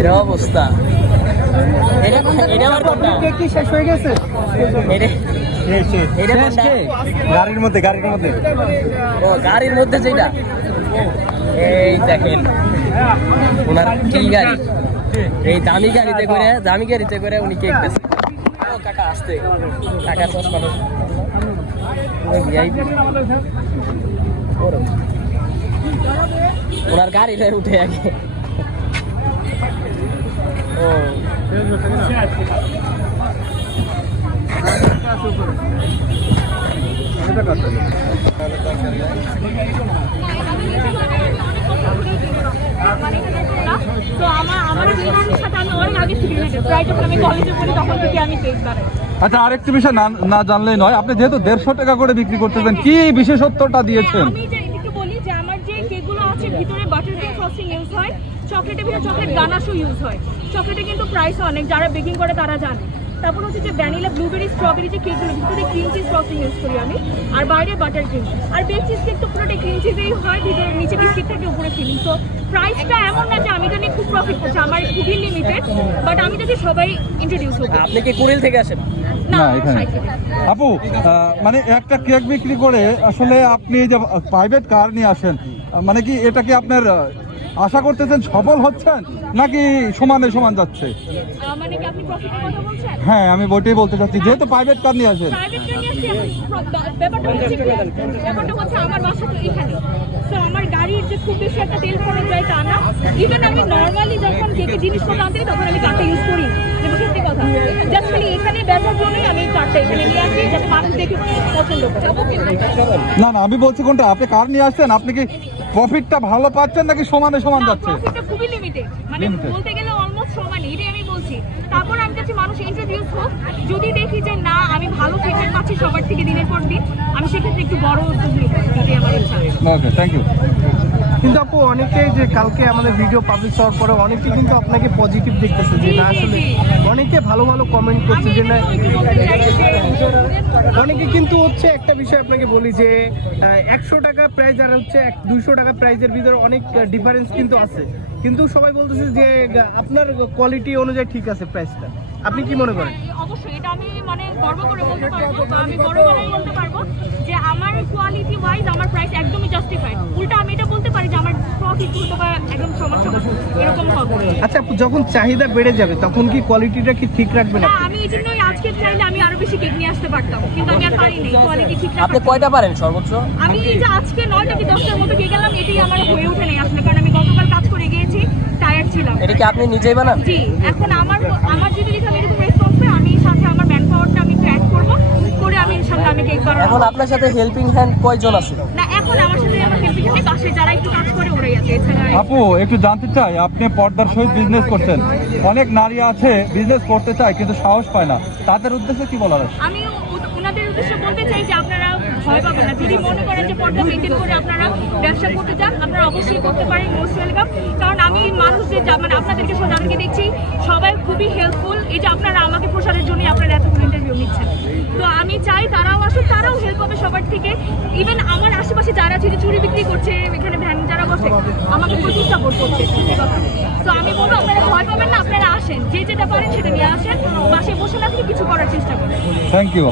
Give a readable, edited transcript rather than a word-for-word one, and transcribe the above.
এর অবস্থা কি শেষ হয়ে গেছে? গাড়ির মধ্যে ও গাড়ির মধ্যে যেটা এই দেখেন ওনার কি গাড়ি, এই দামি গাড়িতে করে উনি কেক দিয়েছে। ও কাকা আসতে কাকা চশমা ওনার গাড়িটাই উঠে আগে। ও আচ্ছা, আরেকটি বিষয় না জানলেই নয়, আপনি যেহেতু 150 টাকা করে বিক্রি করতেছেন, কি বিশেষত্বটা দিয়েছেন? আমি যে একটু বলি যে আমার যে কেকগুলো আছে ভিতরে বাটার ক্রিম ফ্রস্টিং ইউজ হয়, চকলেটের ভিতরে চকলেট গানাশও ইউজ হয়। চকলেটে কিন্তু প্রাইস অনেক, যারা বেকিং করে তারা জানে। তারপর হচ্ছে যে ভ্যানিলা, ব্লুবেরি, স্ট্রবেরি যে কেকগুলো ভিতরে ক্রিম চিজ ফ্রস্টিং ইউজ করি আমি, আর বাইরে বাটার ক্রিম। আর বেক চিজ কেক তো পুরোটা ক্রিম চিজেই হয়, ভিতরে নিচে বিস্কিট থেকে উপরে ফিলিং। তো প্রাইসটা এমন না যে আমি জানি খুব প্রফিট করছি, আমার খুবই লিমিটেড, বাট আমি যদি সবাই ইন্ট্রোডিউস করি। আপনি কি কুড়িল থেকে আসেন? না, এখানে আপু মানে একটা কেক বিক্রি করে আসলে আপনি যে প্রাইভেট কার নিয়ে আসেন, মানে কি এটা কি আপনার আশা করতেছেন সফল হচ্ছেন নাকি সমান যাচ্ছে? মানে কি আপনি প্রফিটের কথা বলছেন? হ্যাঁ, আমি ওইটাই বলতে চাচ্ছি, যেহেতু প্রাইভেট কার নিয়ে আসেন। প্রাইভেট কার নিয়ে আসছি, ব্যাপারটা হচ্ছে আমার বাসা তো এখানে, তো আমার গাড়ির যে খুব বেশি একটা তেল খরচ যায় তা না। ইভেন আমি নর্মালি যখন কেকের জিনিসপত্র আনতে তখন আমি কারটা ইউজ করি, যেটা সত্যি কথা। জাস্ট খালি এখানে ব্যবহার জন্যই আমি কারটা এখানে নিয়ে আসি, যাতে মানুষ দেখে পছন্দ করে। না, আমি বলছি কোনটা, আপনি কার নিয়ে আসছেন, আপনি কি প্রফিটটা ভালো পাচ্ছেন নাকি সমান যাচ্ছে? প্রফিটটা খুবই লিমিটেড, মানে বলতে গেলে অলমোস্ট সমান, এটাই আমি বলছি। তারপর আমি চাচ্ছি মানুষ ইন্ট্রোডিউস হোক, যদি দেখি যে না আমি ভালো ফিডব্যাক পাচ্ছি সবার থেকে দিনের পর দিন, আমি সেক্ষেত্রে একটু বড় উদ্যোগ নিব, এটাই আমার ইচ্ছা। ওকে, থ্যাংক ইউ। কিন্তু আপু অনেকেই যে কালকে আমাদের ভিডিও পাবলিশ হওয়ার পরে অনেকে কিন্তু আপনাকে পজিটিভ দেখতেছে, যে না আসলে অনেকে ভালো কমেন্ট করছে যে না। অনেকে কিন্তু হচ্ছে একটা বিষয় আপনাকে বলি যে 100 টাকা প্রাইস আর হচ্ছে 200 টাকা প্রাইসের ভিতরে অনেক ডিফারেন্স কিন্তু আছে, কিন্তু সবাই বলতেছে যে আপনার কোয়ালিটি অনুযায়ী ঠিক আছে প্রাইসটা। আপনি কি মনে করেন? অবশ্যই এটা আমি মানে গর্ব করে বলতে পারবো, বা আমি বড় গলায় বলতে পারবো যে আমার কোয়ালিটি ওয়াইজ আমার প্রাইস একদমই জাস্টিফাইড। উল্টা আমি এটা বলতে পারি যে আমার প্রফিট হয়তো বা একদম সমান এরকম হবে। আচ্ছা, যখন চাহিদা বেড়ে যাবে তখন কি কোয়ালিটিটা কি ঠিক রাখবেন? না, আমি এই জন্যই আজকে চাইলে আমি আরো বেশি কেক নিয়ে আসতে পারতাম, কিন্তু আমি আর পারিনি কোয়ালিটি ঠিক রাখতে। আপনি কয়টা পারেন সর্বোচ্চ? আমি এই যে আজকে 9টা কি 10টার মতো কেক গেলাম, এটাই আমার হয়ে ওঠে নাই আসলে, কারণ আমি গতকাল কাজ করে গিয়েছি, টায়ার্ড ছিলাম। এটা কি আপনি নিজেই বানান? জি, এখন আমার যদি এখানে এরকম রেসপন্স হয়, আমি সাথে আমার ম্যান পাওয়ারটা আমি অ্যাড করবো, করে আমি ইনশাআল্লাহ আমি কেক বানাবো। এখন আপনার সাথে হেল্পিং হ্যান্ড কয়জন আছে? না, এখন আমার সাথে আমার হেল্পিং হ্যান্ড বাসায় যারা একটু কাজ করে ওরাই আছে, এছাড়া। আপু, একটু জানতে চাই, আপনি পর্দার সহিত বিজনেস করছেন, অনেক নারী আছে বিজনেস করতে চায় কিন্তু সাহস পায় না, তাদের উদ্দেশ্যে কি বলার আছে? আমি ওনাদের উদ্দেশ্যে বলতে চাই যে আপনারা ভয় পাবেন না, যদি মনে করেন যে পর্দা মেনটেন করে আপনারা ব্যবসা করতে চান, আপনারা অবশ্যই করতে পারেন, মোস্ট ওয়েলকাম। কারণ আমি মানুষদের মানে আপনাদেরকে যাদেরকে দেখছি সবাই খুবই হেল্পফুল। এই যে আপনারা আমাকে প্রসারের জন্য আপনারা এতগুলো ইন্টারভিউ নিচ্ছেন, তো আমি চাই তারাও আসুক, তারাও হেল্প হবে সবার থেকে। ইভেন আমার আশেপাশে যারা আছে যে চুরি বিক্রি করছে, এখানে ভ্যান যারা বসে, আমাকে প্রচুর সাপোর্ট করছে। তো আমি বলবো আপনারা ভয় পাবেন না, আপনারা আসেন, যে যেটা পারেন সেটা নিয়ে আসেন, বাসায় বসে না থেকে কিছু করার চেষ্টা করেন। Thank you.